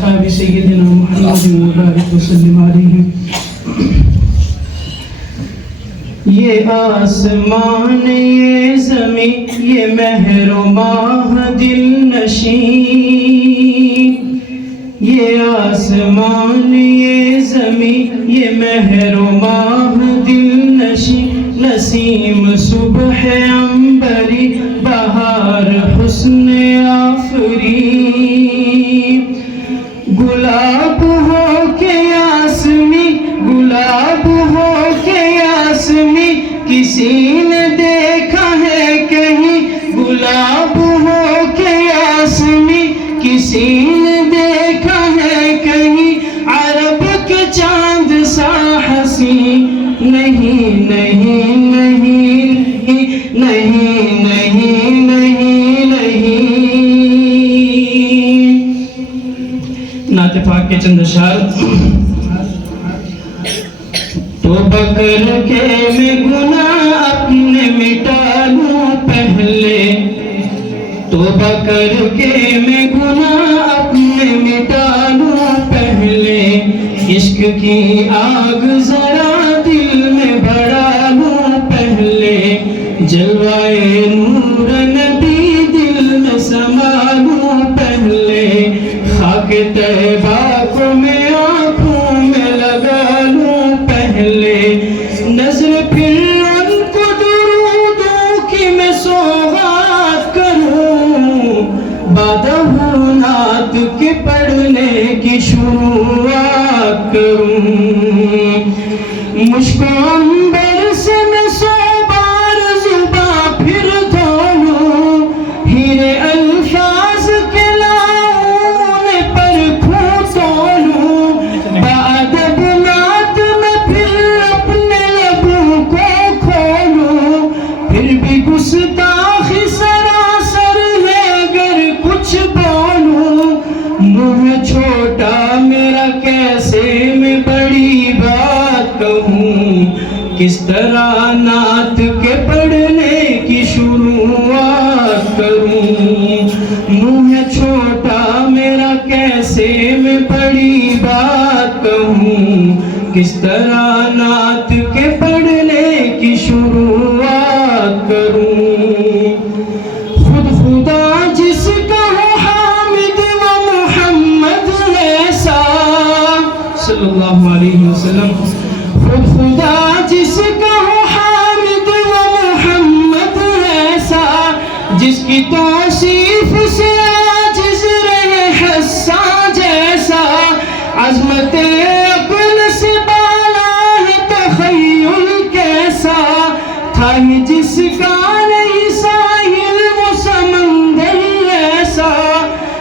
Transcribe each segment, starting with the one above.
أصحاب سيدنا محمد وبارك وسلم عليهم. یہ آسمان یہ زمین یہ مہر و ماہ دل نشین، یہ آسمان یہ زمین یہ مہر و ماہ دل نشین، نسیم صبح عنبری بہار حسن آفرین، گلاب ہو کے یاسمی گلاب ہو کے یاسمی کسی نے دیکھا ہے کہیں، گلاب ہو کے یاسمی کسی نے دیکھا ہے کہیں، عرب کے چاند سا حسین نہیں نہیں نہیں نہیں نہیں نہیں نہیں. نعت پاک کے چند اشعار. توبہ کر کے میں گناہ اپنے مٹا لوں پہلے، توبہ کر کے میں گناہ اپنے مٹا لوں پہلے، عشق کی آگ ذرا دل میں بڑھا لوں پہلے، جلوائے نور نبی دل میں سما لوں پہلے، خاک طیبہ کو میں آنکھوں میں لگا لوں پہلے، نظر پھر ان کو درودوں کی میں سوغات کروں، بادہ نعت کے پڑھنے کی شروعات کروں، مجھ کو عنبر سے میں 100 بار زباں پھر دھولوں، ہیرے الفاظ کے لاؤں پر کھوں تولوں، بادب نعت میں پھر اپنے لبوں کو کھولوں، پھر بھی گستاخی سراسر ہے اگر کچھ بولوں، منہ چھوٹا میرا کیسے میں بڑی بات کہوں، کس طرح نعت کے پڑھنے کی شروعات کروں، منہ چھوٹا میرا کیسے میں بڑی بات کہوں، کس طرح نعت کے پڑھنے کی شروعات کروں. خود خدا جس کا ہو حامد و محمد ایسا صلی اللہ علیہ وسلم، خود خدا جس کا ہو حامد و محمد ایسا، جس کی توصیف سے عاجز رہے حساں جیسا، عظمت عقل سے بالا ہے تخیل کیسا، تھا ہی جس کا نہیں ساحل وہ سمندر ایسا،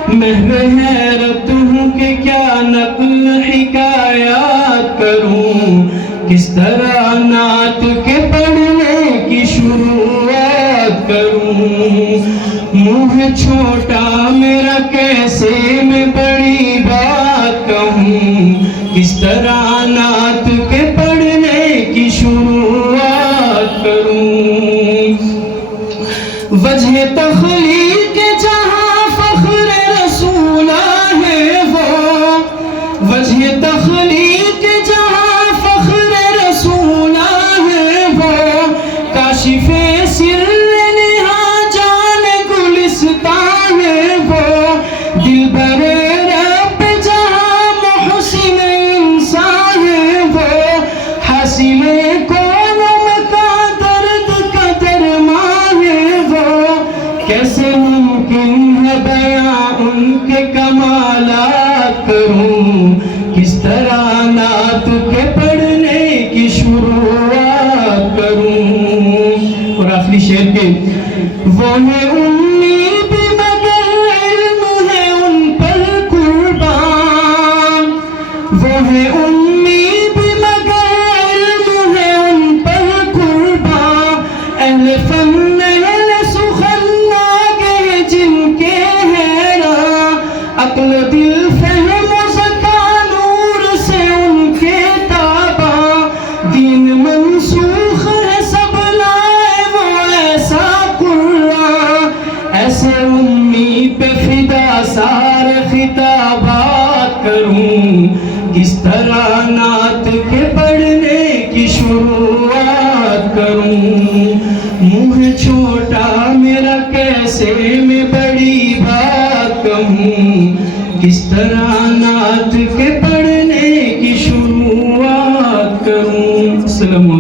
محو حیرت ہوں کہ کیا نقل حکایات کروں، کس طرح نعت کے پڑھنے کی شروعات کروں، منہ چھوٹا میرا کیسے میں بڑی بات کہوں، کس طرح نعت کے پڑھنے کی شروعات کروں. وجہ تخلیق جہاں فخر رسولہ ہے وہ، وجہ تخلیق جہاں فخر رسولہ ہے وہ، کاشف سر نہا جان گلستان ہے وہ، دلبر رب جہاں محسن انسان ہے وہ، حاصل کونم کا درد کا درمان ہے وہ، کیسے ممکن ہے بیاں ان کے کمالات کروں، کس طرح نعت کے پڑھنے کی شروعات کروں. اور آخری شعر کے وہ ہے امید مگر علم ہے ان پر قربان، وہ ہے امید مگر علم ہے ان پر قربان، اہل فن اہل سخن آگے جن کے حیران، عقل دل فہم و ذکا نور سے ان کے تاباں، دین منسوخ ہے سب لائے وہ ایسا قرآن، ایسے امی پہ فدا سارے خطابات کروں، کس طرح نعت کے پڑھنے کی شروعات کروں، منہ ہے چھوٹا میرا کیسے میں بڑی بات کہوں، کس طرح نعت کے پڑھنے کی شروعات کروں. السلام علیکم.